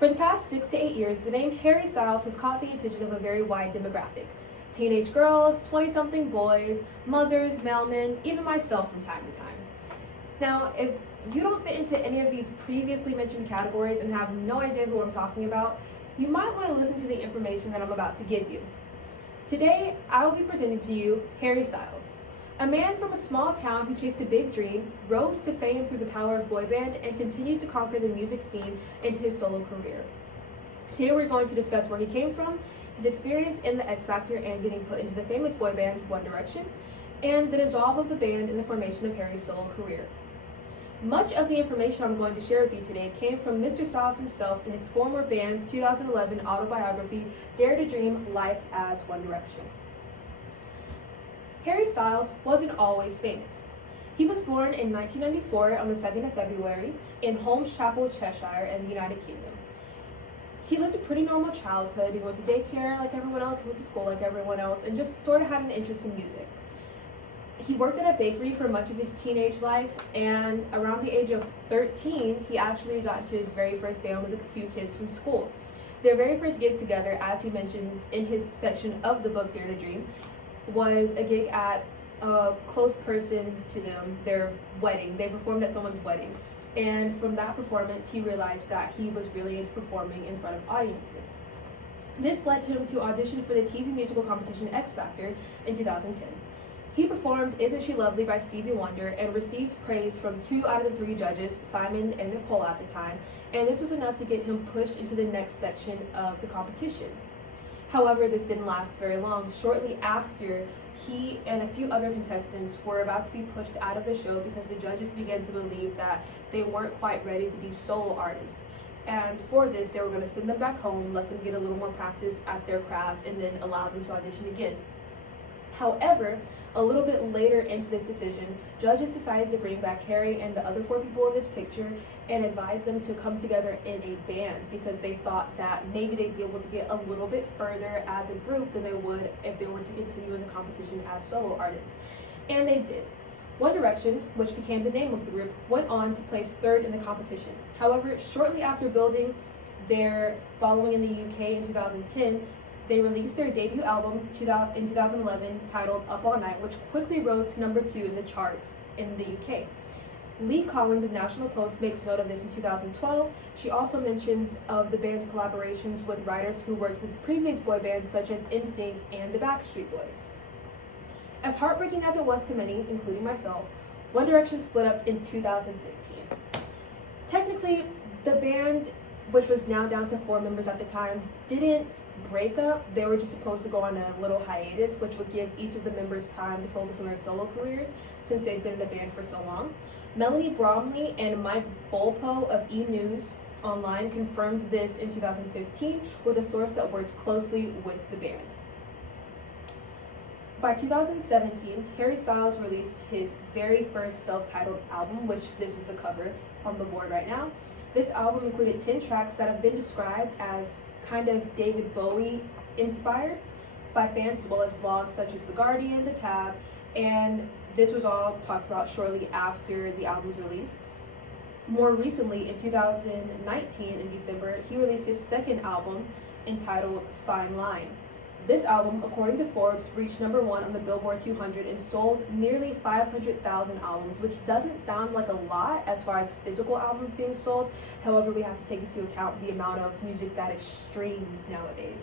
For the past 6 to 8 years, the name Harry Styles has caught the attention of a very wide demographic. Teenage girls, 20-something boys, mothers, mailmen, even myself from time to time. Now, if you don't fit into any of these previously mentioned categories and have no idea who I'm talking about, you might want to listen to the information that I'm about to give you. Today, I will be presenting to you Harry Styles, a man from a small town who chased a big dream, rose to fame through the power of boy band, and continued to conquer the music scene into his solo career. Today we're going to discuss where he came from, his experience in the X Factor and getting put into the famous boy band One Direction, and the dissolve of the band and the formation of Harry's solo career. Much of the information I'm going to share with you today came from Mr. Styles himself in his former band's 2011 autobiography, Dare to Dream: Life as One Direction. Harry Styles wasn't always famous. He was born in 1994 on the 2nd of February in Holmes Chapel, Cheshire, in the United Kingdom. He lived a pretty normal childhood. He went to daycare like everyone else, he went to school like everyone else, and just sort of had an interest in music. He worked at a bakery for much of his teenage life, and around the age of 13, he actually got into his very first band with a few kids from school. Their very first gig together, as he mentions in his section of the book Dare to Dream, was a gig at a close person to them, their wedding. They performed at someone's wedding. And from that performance, he realized that he was really into performing in front of audiences. This led him to audition for the TV musical competition X Factor in 2010. He performed Isn't She Lovely by Stevie Wonder and received praise from 2 out of the 3 judges, Simon and Nicole at the time, and this was enough to get him pushed into the next section of the competition. However, this didn't last very long. Shortly after, he and a few other contestants were about to be pushed out of the show because the judges began to believe that they weren't quite ready to be solo artists. And for this, they were going to send them back home, let them get a little more practice at their craft, and then allow them to audition again. However, a little bit later into this decision, judges decided to bring back Harry and the other 4 people in this picture and advised them to come together in a band because they thought that maybe they'd be able to get a little bit further as a group than they would if they were to continue in the competition as solo artists. And they did. One Direction, which became the name of the group, went on to place 3rd in the competition. However, shortly after building their following in the UK in 2010, they released their debut album in 2011 titled Up All Night, which quickly rose to number 2 in the charts in the UK. Lee Collins of National Post makes note of this in 2012. She also mentions of the band's collaborations with writers who worked with previous boy bands such as NSYNC and the Backstreet Boys. As heartbreaking as it was to many, including myself, One Direction split up in 2015. Technically, the band, which was now down to 4 members at the time, didn't break up. They were just supposed to go on a little hiatus, which would give each of the members time to focus on their solo careers since they've been in the band for so long. Melanie Bromley and Mike Volpo of E! News Online confirmed this in 2015 with a source that worked closely with the band. By 2017, Harry Styles released his very first self-titled album, which this is the cover on the board right now. This album included 10 tracks that have been described as kind of David Bowie inspired by fans as well as blogs such as The Guardian, The Tab, and this was all talked about shortly after the album's release. More recently, in 2019, in December, he released his 2nd album entitled Fine Line. This album, according to Forbes, reached number 1 on the Billboard 200 and sold nearly 500,000 albums, which doesn't sound like a lot as far as physical albums being sold. However, we have to take into account the amount of music that is streamed nowadays.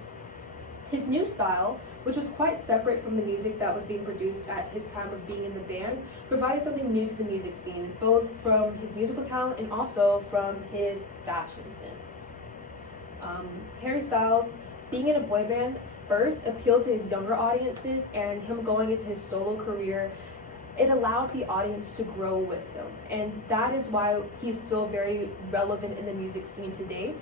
His new style, which was quite separate from the music that was being produced at his time of being in the band, provided something new to the music scene, both from his musical talent and also from his fashion sense. Harry Styles, being in a boy band, first appealed to his younger audiences, and him going into his solo career, it allowed the audience to grow with him. And that is why he's still very relevant in the music scene today.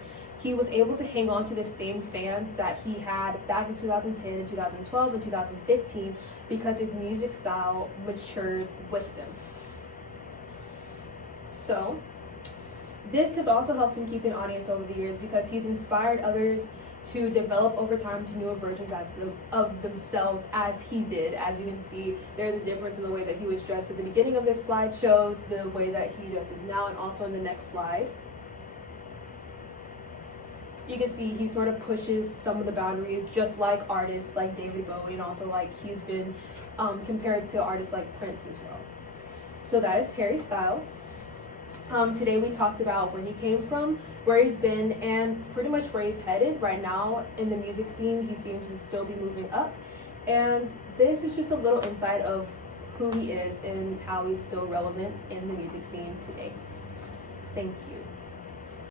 He was able to hang on to the same fans that he had back in 2010 and 2012 and 2015 because his music style matured with them. So, this has also helped him keep an audience over the years because he's inspired others to develop over time to newer versions of themselves as he did. As you can see, there's a difference in the way that he was dressed at the beginning of this slideshow to the way that he dresses now, and also in the next slide. you can see he sort of pushes some of the boundaries, just like artists like David Bowie, and also like he's been compared to artists like Prince as well. So that is Harry Styles. Today we talked about where he came from, where he's been, and pretty much where he's headed right now in the music scene. He seems to still be moving up, and this is just a little insight of who he is and how he's still relevant in the music scene today. Thank you.